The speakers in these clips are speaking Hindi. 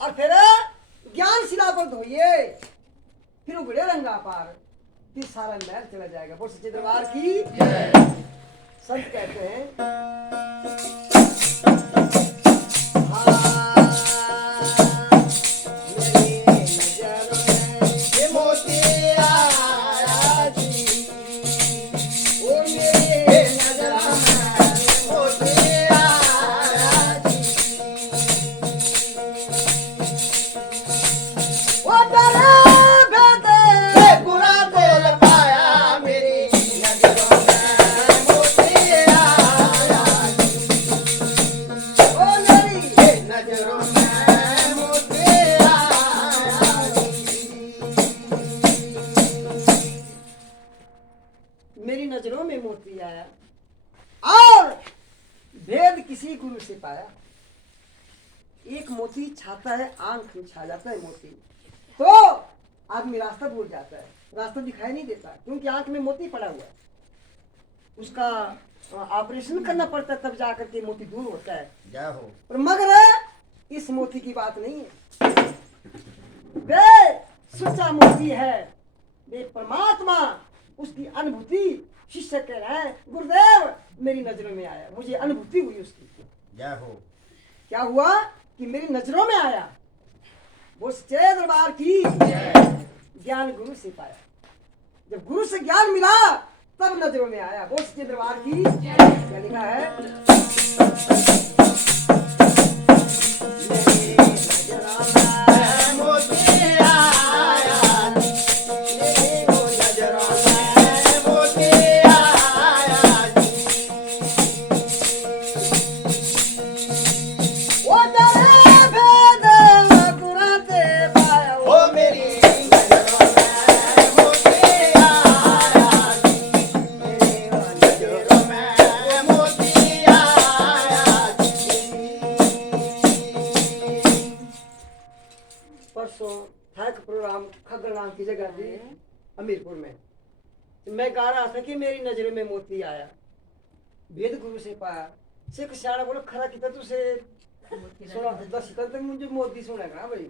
और फिर ज्ञान शिला पर धोइए, फिर उगड़े रंगा पार, फिर सारा महल चला जाएगा। बोल सच्चे दरबार की संत कहते हैं मेरी नजरों में मोती आया और भेद किसी गुरु से पाया। एक मोती छाता है, आंख में छा जाता है मोती, तो आदमी रास्ता भूल जाता है, रास्ता दिखाई नहीं देता, क्योंकि आंख में मोती पड़ा हुआ है। उसका ऑपरेशन करना पड़ता है, तब जाकर के मोती दूर होता है। पर मगर इस मोती की बात नहीं है, वे सच्चा मोती है, वे परमात्मा, उसकी अनुभूति। शिष्य कह रहा है गुरुदेव मेरी नजरों में आया, मुझे अनुभूति हुई उसकी। क्या हुआ कि मेरी नजरों में आया। वो सच्चे दरबार की ज्ञान गुरु से पाया। जब गुरु से ज्ञान मिला तब नजरों में आया। वो सच्चे दरबार की क्या लिखा है, की जगह थी हमीरपुर में। मैं गा रहा था कि मेरी नजरों में मोती आया, भेद गुरु से पाया। सिख सियाणा बोलो खरा किता तुसे सुना दस तक मुझे मोदी सुनेगा भाई।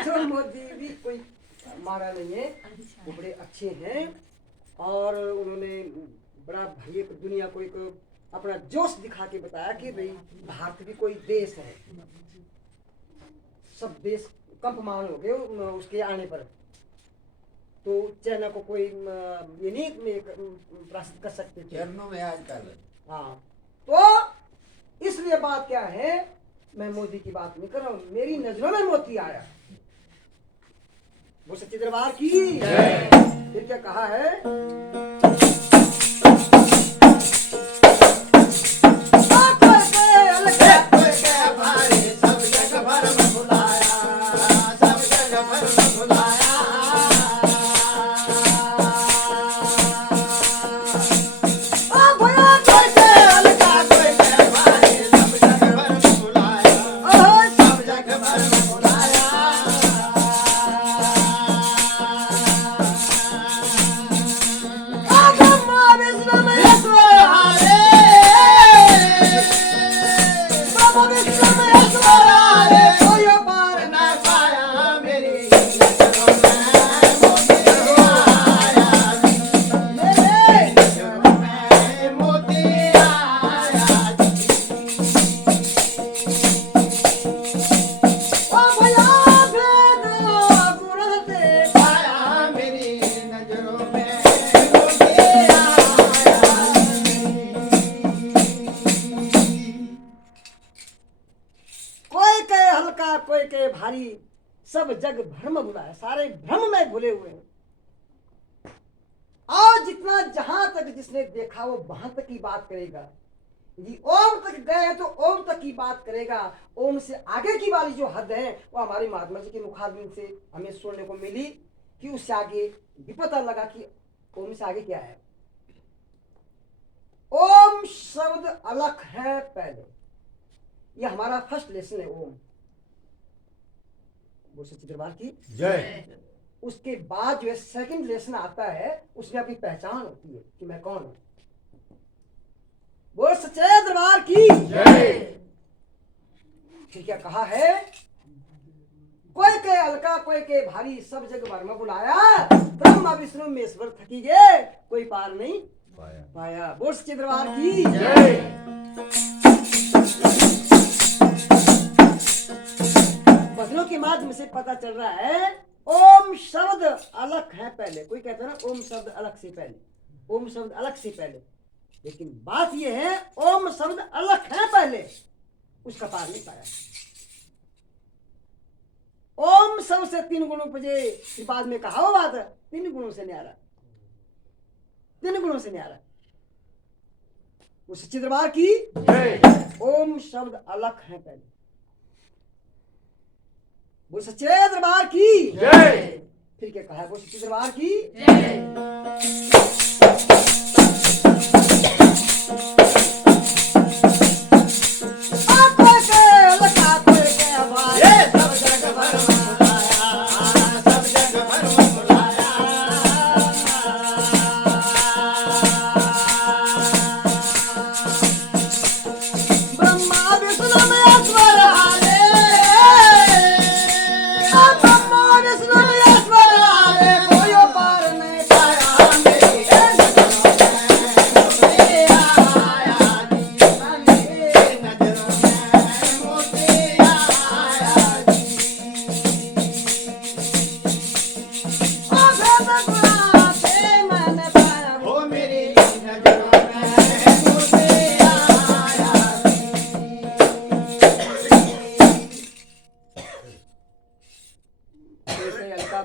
तो मोदी भी कोई मारा नहीं है, वो बड़े अच्छे हैं और उन्होंने बड़ा भैया दुनिया को एक अपना जोश दिखा के बताया कि भाई भारत भी कोई देश है। सब देश कंपमान हो गए उसके आने पर, तो चाइना को कोई ये नहीं प्रस्तुत कर सकते थे चरणों में आजकल। हाँ, तो इसलिए बात क्या है, मैं मोदी की बात नहीं कर रहा हूँ, मेरी नजरों में मोती आया। वो सच्चे दरबार की फिर क्या कहा है, कोई के भारी, सब जग भ्रम भुलाया, सारे भ्रम में भुले हुए हैं। और जितना जहां तक जिसने देखा वो वहां तक की बात करेगा। ये ओम तक गए हैं तो ओम तक की बात करेगा। ओम से आगे की वाली जो हद है वो हमारी महात्मा जी के मुखारबिन से हमें सुनने को मिली कि उससे आगे भी पता लगा कि ओम से आगे क्या है। ओम शब्द अलग है पहले, ये हमारा फर्स्ट लेसन है ओम। वो सच्चे दरबार की जय। उसके बाद जो है सेकंड लेसन आता है, उसमें अपनी पहचान होती है कि मैं कौन हूं। वो सच्चे दरबार की जय। फिर क्या कहा है, कोई के हल्का कोई के भारी सब जग भर में बुलाया, ब्रह्मा विष्णु महेश्वर थकी गए, कोई पार नहीं पाया। बोल सच्चे दरबार की जय। वचनों के माध्यम से पता चल रहा है ओम शब्द अलग है पहले। कोई कहता है ना ओम शब्द अलग से पहले, ओम शब्द अलग से पहले, लेकिन बात यह है ओम शब्द अलग है पहले, उसका पार नहीं पाया। ओम शब्द से 3 गुणों पजे, फिर बाद में कहा वो बात 3 गुणों से न्यारा, 3 गुणों से न्यारा। वो सच्चे दरबार की ओम शब्द अलग है पहले। वो सच्चे दरबार की जय। फिर क्या कहा, वो सच्चे दरबार की जय।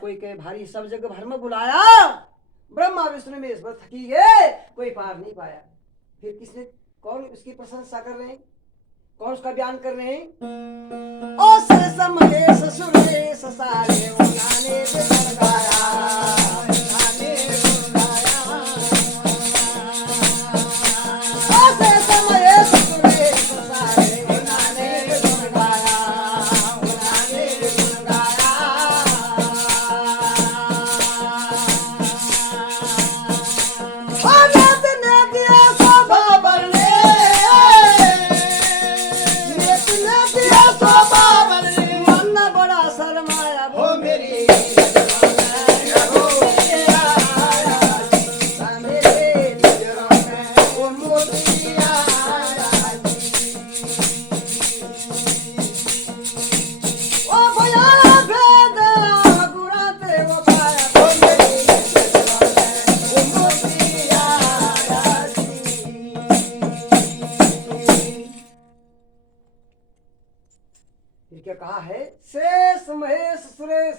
कोई के भारी सब जग भर में बुलाया, ब्रह्मा विष्णु महेश्वर थकी गए, कोई पार नहीं पाया। फिर किसने, कौन उसकी प्रशंसा कर रहे हैं, कौन उसका बयान कर रहे हैं, ओ समय ससुरे ससारे उन्होंने गुण गाया, उन्होंने गुण गाया। ओ समय ससुरे ससारे उन्होंने गुण गाया, उन्होंने गुण गाया। क्या कहा है, शेष महेश सुरेश,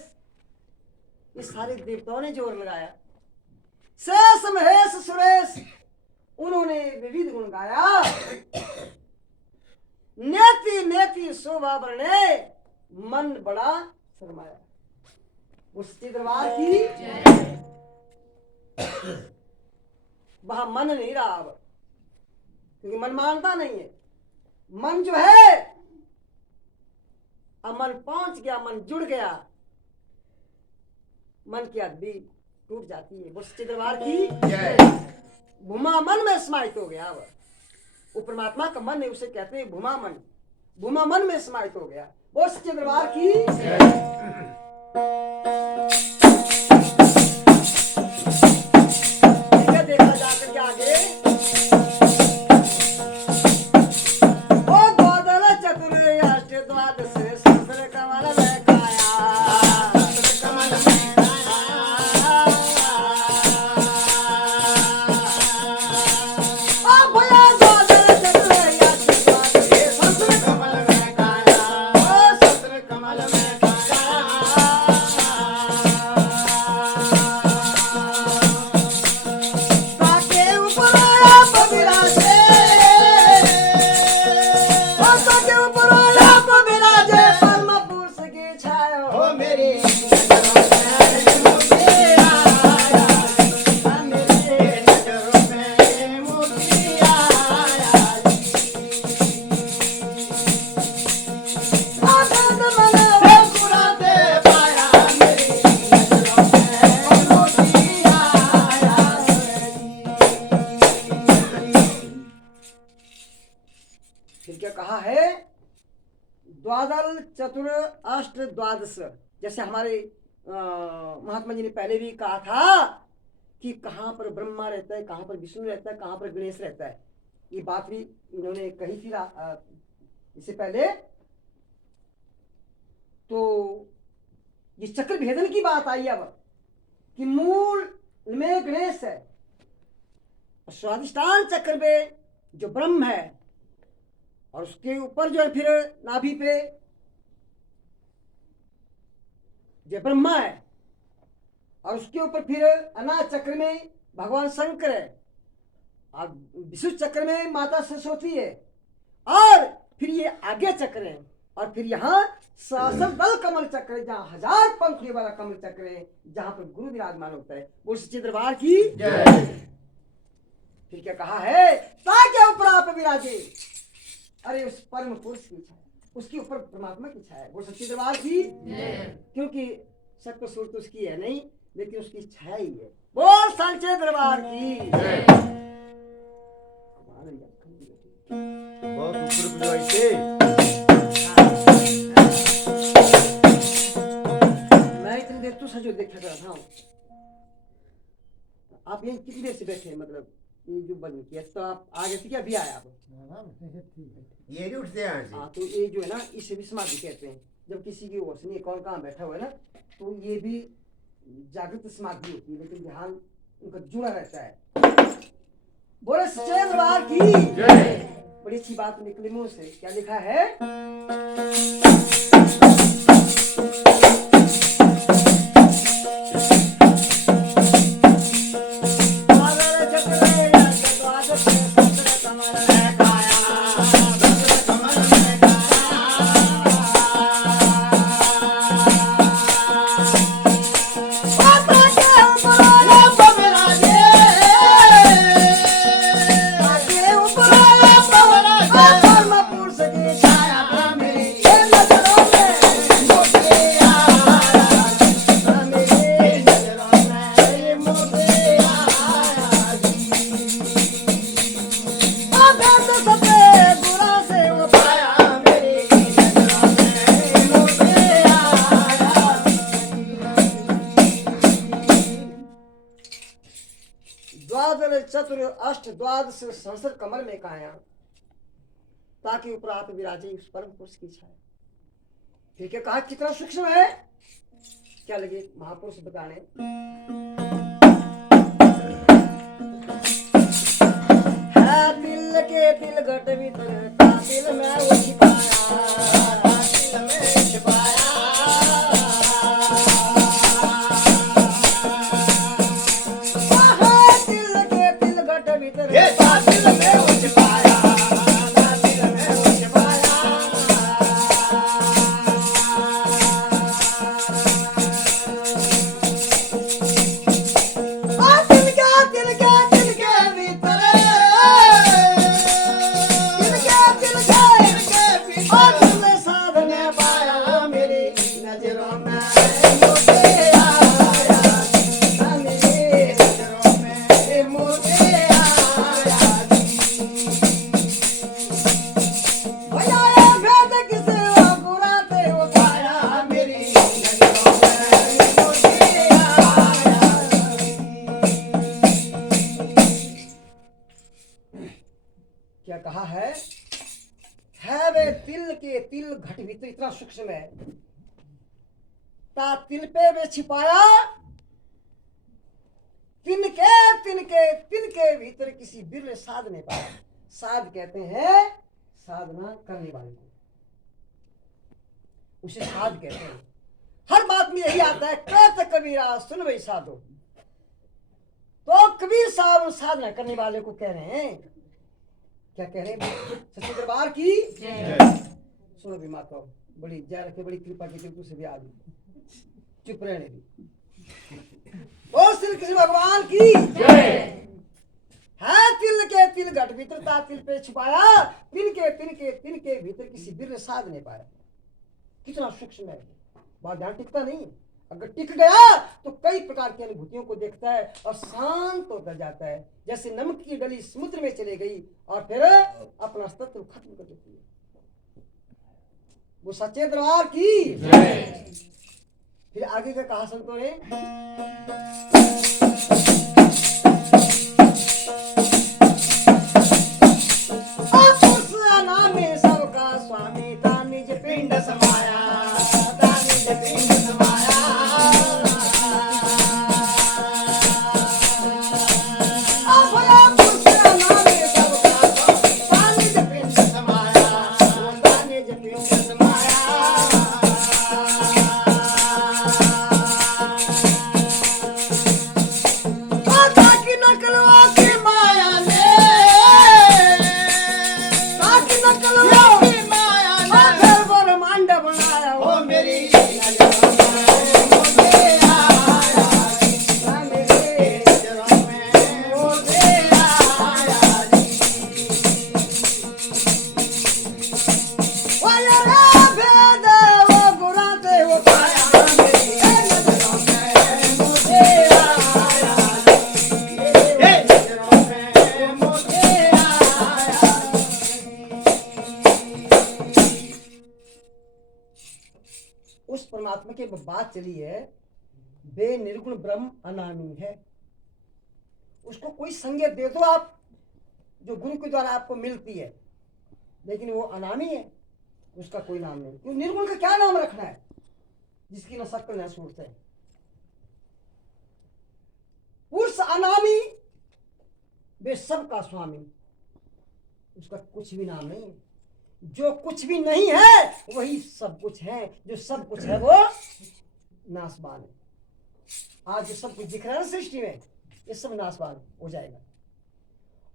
ये सारे देवताओं ने जोर लगाया। शेष महेश सुरेश, उन्होंने विविध गुण गाया। नेति नेति शोभा बरने, मन बड़ा शर्माया। उस दरबार की वहां मन नहीं रहा अब, क्योंकि मन मानता नहीं है। मन जो है मन पहुंच गया, मन जुड़ गया, मन की अग्नि टूट जाती है। वो सच्चे दरबार की भूमा मन में समाहित हो गया। वो परमात्मा का मन है, उसे कहते हैं भूमा मन, भूमा मन में समाहित हो गया। वो सच्चे दरबार की देखा जाकर के आगे फिर क्या कहा है, द्वादल चतुर अष्ट द्वादश, जैसे हमारे महात्मा जी ने पहले भी कहा था कि कहाँ पर ब्रह्मा रहता है, कहाँ पर विष्णु रहता है, कहाँ पर गणेश रहता है। ये बात भी इन्होंने कही थी इससे पहले। तो ये चक्र भेदन की बात आई अब कि मूल में गणेश है, स्वादिष्टान चक्र में जो ब्रह्म है, और उसके ऊपर जो है फिर नाभि पे जो ब्रह्मा है, और उसके ऊपर फिर अनाज चक्र में भगवान शंकर है, और विशुद्ध चक्र में माता सरस्वती है, और फिर ये आगे चक्र है, और फिर यहाँ शासन दल कमल चक्र है, जहाँ 1000 पंखुड़ी वाला कमल चक्र है, जहाँ पर गुरु विराजमान होता है। बोल सच्चे दरबार की जय। फिर क्या कहा है, ताकि ऊपर आप विराजे, अरे उस परम पुरुष की छाया, उसके ऊपर परमात्मा की छाया। बोल सच्चे दरबार की जय। क्योंकि सत्य सूरत तो उसकी है नहीं, लेकिन उसकी छाया ही है। बोल सच्चे दरबार की जय। बहुत ऊपर मैं इतनी देर तो सजो देखा कर रहा हूँ। आप यही कितनी देर से बैठे हैं? मतलब ये जो बंद किया तो आप आगे से क्या भी आया आप? ये नहीं उठते यहाँ से। हाँ, तो ये जो है ना, इसे भी समाधि कहते हैं। जब किसी की होश नहीं, कौन कहाँ बैठा हुआ है ना, तो ये भी जागृत समाधि होती है, लेकिन ध्यान उनका जुड़ा रहता है। बोले सच्चे दरबार की जय। बड़ी अच्छी बात निकली मुंह से। क्या लिखा है? चतुर अष्ट द्वादश सहस्र कमल में काया, ताकि ऊपर आप विराजे उस परम पुरुष की छाया। ठीक है, कहा कितना सूक्ष्म है। क्या लगे महापुरुष बताने। है दिल के दिल घट भीतर, दिल में वो छिपाया, दिल में छिपाया। क्या कहा है वे तिल के तिल घट भीतर, इतना सूक्ष्म है। ता तिल पे वे छिपाया, तिनके भीतर किसी बिरले साध नहीं पाया। साध कहते हैं साधना करने वाले को, उसे साध कहते हैं। हर बात में यही आता है, कहते कबीरा सुन भाई साधो। तो कबीर साहब साधना करने वाले को कह रहे हैं, क्या कह रहे हैं? सच्चे दरबार की जय। सुनो भी माता, बड़ी जय रखे, बड़ी कृपा की कृपा से भी आ चुप रहने दी। ओ श्री कृष्ण भगवान की जय। है तिल के तिल घट भीतर, ता तिल पे छुपाया, तिनके भीतर किसी बिरले साध नहीं पाया। कितना सूक्ष्म है, बात ध्यान टिकता नहीं। अगर टिक गया तो कई प्रकार की अनुभूतियों को देखता है और शांत होता जाता है। जैसे नमक की डली समुद्र में चले गई और फिर अपना अस्तित्व खत्म कर देती है। वो सच्चे दरबार की फिर आगे का कहा संतों ने, में सबका स्वामी था निज पिंड समाया, था निज पिंड समाया। में सबका स्वामी था निज पिंड समाया, था निज पिंड समाया। माता की नकलवा की माया ने, ब्रह्मांड बनाया हो मेरी उस परमात्मा की बात चली है, वे निर्गुण ब्रह्म अनामी है। उसको कोई संज्ञा दे दो आप, जो गुरु के द्वारा आपको मिलती है, लेकिन वो अनामी है, उसका कोई नाम नहीं। क्यों? निर्गुण का क्या नाम रखना है जिसकी न शक्ल न सूरत है। पुरुष अनामी, वे सबका स्वामी, उसका कुछ भी नाम नहीं है। जो कुछ भी नहीं है वही सब कुछ है, जो सब कुछ है वो नाशवान है। आज जो सब कुछ दिख रहा है ना सृष्टि में, ये सब नाशवान हो जाएगा,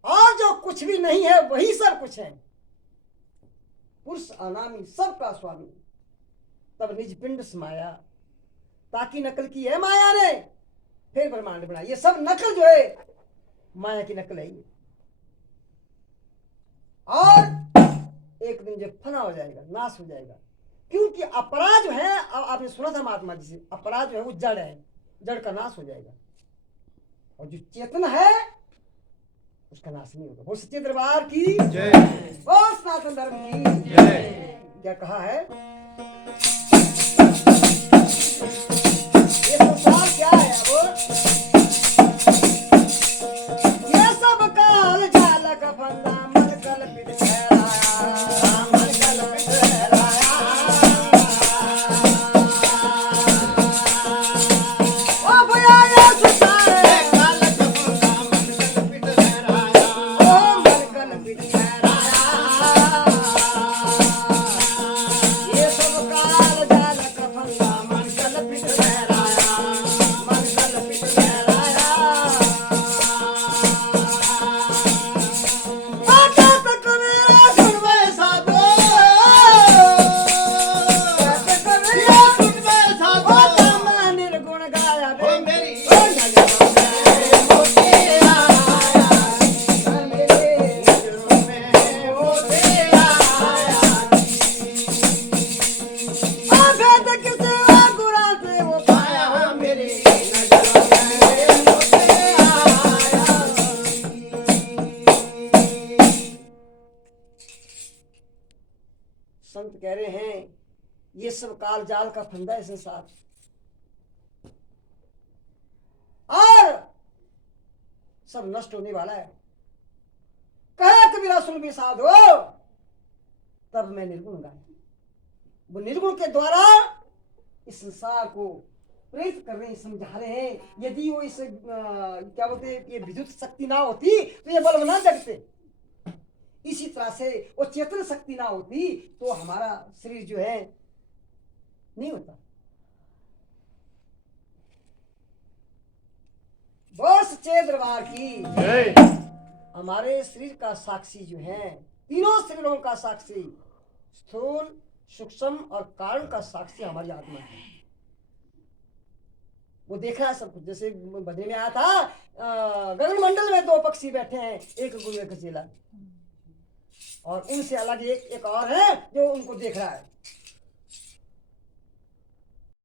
और जो कुछ भी नहीं है वही सब कुछ है। पुरुष अनामी, सबका स्वामी, तब निज पिंड समाया, ताकि नकल की है माया ने, फिर ब्रह्मांड बनाया। ये सब नकल जो है माया की नकल है ये। और एक दिन जब फना हो जाएगा, नाश हो जाएगा, क्योंकि अपराध जो है, अब आपने सुना था महात्मा जी से, अपराध जो है वो जड़ है, जड़ का नाश हो जाएगा, और जो चेतन है उसका नाश नहीं होगा। वो सच्चे दरबार की जय, वो सनातन धर्म की जय। क्या कहा है, ये संसार क्या है? अब ये सब काल जाल का फंदा, मन कल्पित संत कह रहे हैं ये सब काल जाल का फंदा है संसार, और सब नष्ट होने वाला है। कहे कबीरा सुन भी साधो, तब मैं निर्गुण गाया। वो निर्गुण के द्वारा इस संसार को प्रेरित कर रहे हैं, समझा रहे हैं। यदि वो इस क्या बोलते ये विद्युत शक्ति ना होती तो ये बल्ब ना जगते। इसी तरह से वो चेतन शक्ति ना होती तो हमारा शरीर जो है नहीं होता। बस सच्चे दरबार की हमारे शरीर का साक्षी जो है, तीनों शरीरों का साक्षी, स्थूल, सूक्ष्म और कारण का साक्षी हमारी आत्मा है। वो देख रहा है सब कुछ। जैसे बदले में आया था, गगन मंडल में दो पक्षी बैठे हैं, एक गुरु एक चेला, और उनसे अलग एक और है जो उनको देख रहा है।